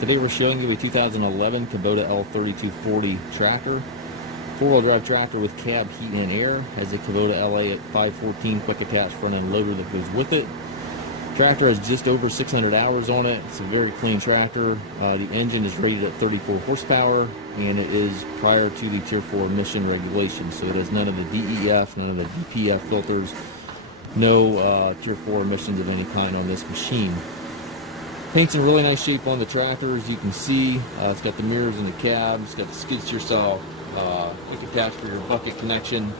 Today we're showing you a 2011 Kubota L3240 tractor. Four-wheel drive tractor with cab heat and air. Has a Kubota LA514 quick attach front end loader that goes with it. Tractor has just over 600 hours on it. It's a very clean tractor. The engine is rated at 34 horsepower and it is prior to the Tier 4 emission regulations. So it has none of the DEF, none of the DPF filters, no Tier 4 emissions of any kind on this machine. Paint's in really nice shape on the tractor, as you can see. It's got the mirrors in the cab. It's got the skid steer style quick attach for your bucket connection.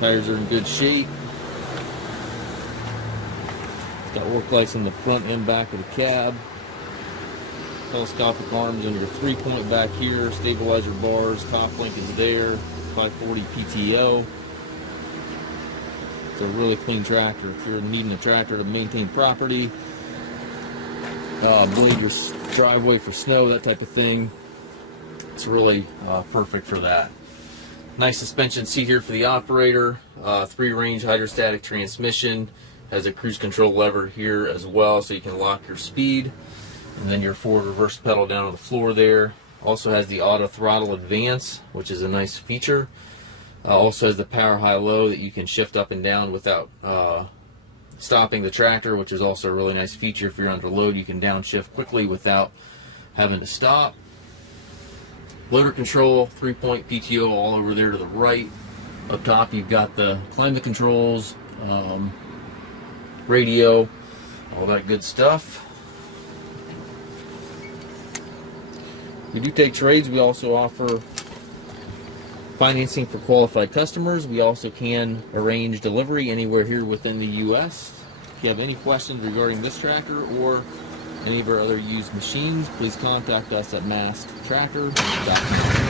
Tires are in good shape. It's got work lights in the front and back of the cab. Telescopic arms on your 3-point back here. Stabilizer bars. Top link is there. 540 PTO. It's a really clean tractor. If you're needing a tractor to maintain property, blade your driveway for snow, that type of thing, it's really perfect for that. Nice suspension seat here for the operator. 3-range hydrostatic transmission. Has a cruise control lever here as well, so you can lock your speed. And then your forward reverse pedal down on the floor there. Also has the auto throttle advance, which is a nice feature. Also has the power high-low that you can shift up and down without stopping the tractor, which is also a really nice feature. If you're under load, you can downshift quickly without having to stop. Loader control, 3-point PTO all over there to the right. Up top you've got the climate controls, radio, all that good stuff. We do take trades. We also offer financing for qualified customers. We also can arrange delivery anywhere here within the U.S. If you have any questions regarding this tractor or any of our other used machines, please contact us at maskedtractor.com.